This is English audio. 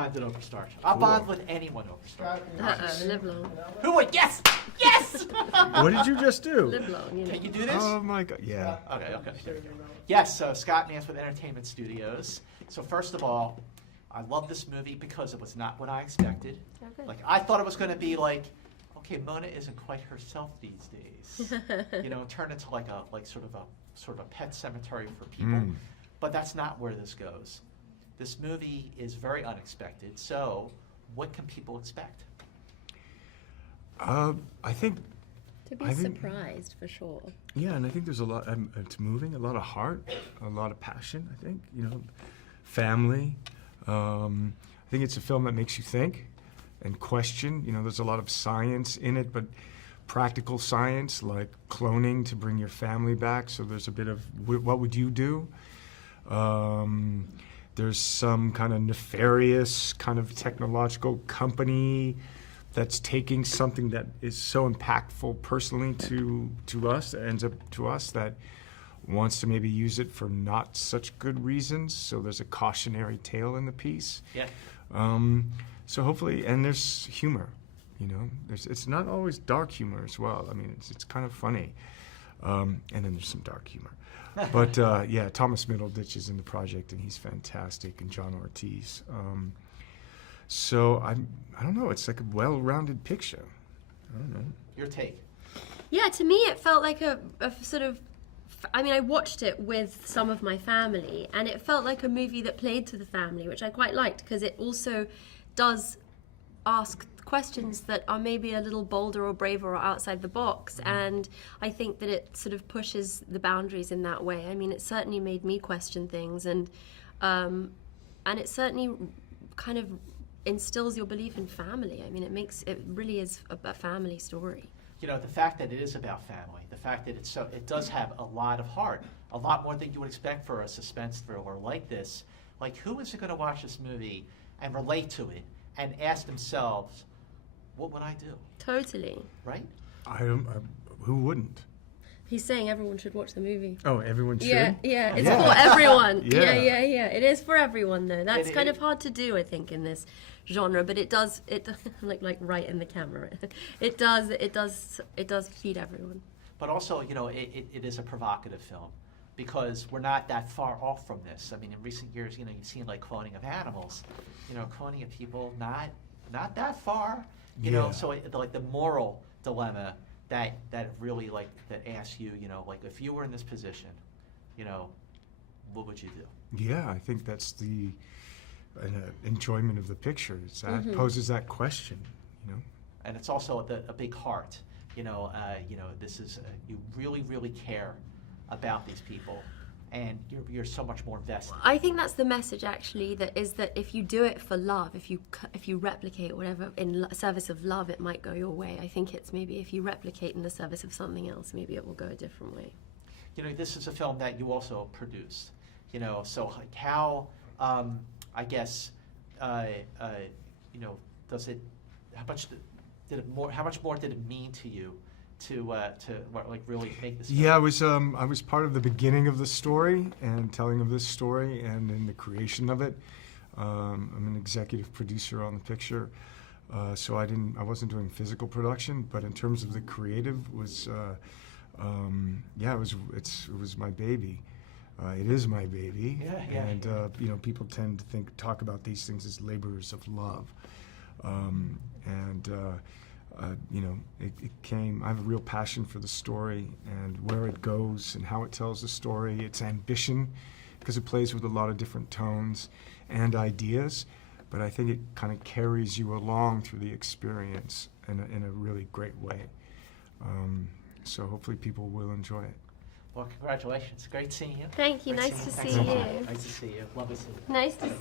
Bonded over starch. I'll bond with anyone over starch. Live long. Who would? Yes! Yes! What did you just do? Live long, you know. Can you do this? Oh my God! Yeah. Okay. Yes, so Scott Nance with Entertainment Studios. So first of all, I love this movie because it was not what I expected. Okay. Like, I thought it was going to be like, okay, Mona isn't quite herself these days. Turn into like sort of a pet cemetery for people. But that's not where this goes. This movie is very unexpected. So, what can people expect? I think. To be surprised, for sure. Yeah, and I think there's a lot. It's moving, a lot of heart, a lot of passion. I think family. I think it's a film that makes you think and question. There's a lot of science in it, but practical science like cloning to bring your family back. So there's a bit of what would you do? There's some kind of nefarious kind of technological company that's taking something that is so impactful personally to us, that ends up to us, that wants to maybe use it for not such good reasons. So there's a cautionary tale in the piece. Yeah. So hopefully, and there's humor. It's not always dark humor as well. I mean, it's kind of funny, and then there's some dark humor. But yeah, Thomas Middleditch is in the project, and he's fantastic, and John Ortiz. So I don't know. It's like a well-rounded picture. I don't know. Your take? Yeah, to me it felt like a sort of. I mean, I watched it with some of my family, and it felt like a movie that played to the family, which I quite liked because it also does ask questions that are maybe a little bolder or braver or outside the box, and I think that it sort of pushes the boundaries in that way. I mean, it certainly made me question things, and it certainly kind of instills your belief in family. I mean, it really is a family story. The fact that it is about family, the fact that it does have a lot of heart, a lot more than you would expect for a suspense thriller like this. Like, who is going to watch this movie and relate to it and ask themselves, what would I do? Totally. Right? Who wouldn't? He's saying everyone should watch the movie. Oh, everyone should? Yeah, it's for everyone. Yeah. Yeah. It is for everyone, though. That's kind of hard to do, I think, in this genre, but it like right in the camera. It does feed everyone. But also, it is a provocative film because we're not that far off from this. I mean, in recent years, you've seen like cloning of animals, cloning of people, not that far. So like the moral dilemma that really that asks you, like if you were in this position, what would you do? Yeah, I think that's the enjoyment of the picture. That poses that question, And it's also a big heart. This is you really, really care about these people, and you're so much more invested. I think that's the message, actually, that if you do it for love, if you replicate whatever in service of love, it might go your way. I think it's maybe if you replicate in the service of something else, maybe it will go a different way. This is a film that you also produced. So like how, I guess, does it? How much more did it mean to you to really make this film? Yeah, I was part of the beginning of the story and telling of this story and in the creation of it. I'm an executive producer on the picture, so I wasn't doing physical production, but in terms of the creative it was my baby. It is my baby, and people tend to talk about these things as laborers of love, it came. I have a real passion for the story and where it goes and how it tells the story. Its ambition, because it plays with a lot of different tones and ideas, but I think it kind of carries you along through the experience in a really great way. So hopefully people will enjoy it. Well, congratulations. Great seeing you. Thank you. Nice to see you. Nice to see you. Love to see you. Nice to see you.